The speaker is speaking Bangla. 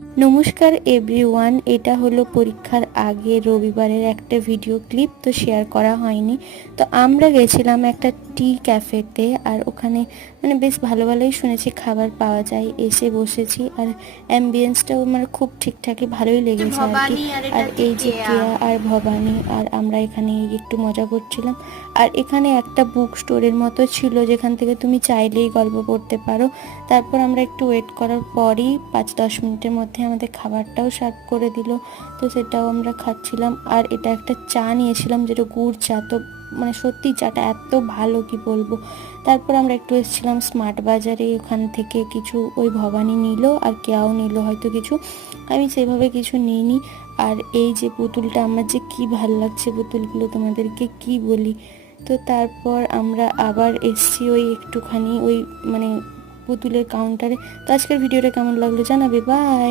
নমস্কার এভরিওয়ান, এটা হলো পরীক্ষার আগে রবিবারের একটা ভিডিও ক্লিপ, তো শেয়ার করা হয়নি। তো আমরা গেছিলাম একটা টি ক্যাফেতে, আর ওখানে মানে বেশ ভালো ভালোই শুনেছি খাবার পাওয়া যায়। এসে বসেছি, আর অ্যাম্বিয়েন্সটাও আমার খুব ঠিকঠাকই ভালোই লেগেছে আর কি। আর এই যে কেয়া আর ভবানী আর আমরা এখানে একটু মজা করছিলাম। আর এখানে একটা বুক স্টোরের মতো ছিল, যেখান থেকে তুমি চাইলেই গল্প পড়তে পারো। তারপর আমরা একটু ওয়েট করার পরই 5-10 মিনিটের মধ্যে আমাদের খাবারটাও সার্ভ করে দিল। তো সেটাও আমরা খাচ্ছিলাম। আর এটা একটা চা নিয়েছিলাম, যেটা গুড় চা। তো মানে সত্যি চাটা এত ভালো, কি বলবো। তারপর আমরা একটু এসেছিলাম স্মার্ট বাজারে, ওখান থেকে কিছু ওই ভবানী নিল আর কেয়াও নিল হয়তো কিছু, আমি সেভাবে কিছু নিইনি। আর এই যে পুতুলটা আমার যে কি ভাল লাগছে, পুতুলগুলো তোমাদেরকে কি বলি। তো তারপর আমরা আবার এসছি ওই একটুখানি ওই মানে পুতুলের কাউন্টারে। তো আজকের ভিডিওটা কেমন লাগলো জানাবে। বাই।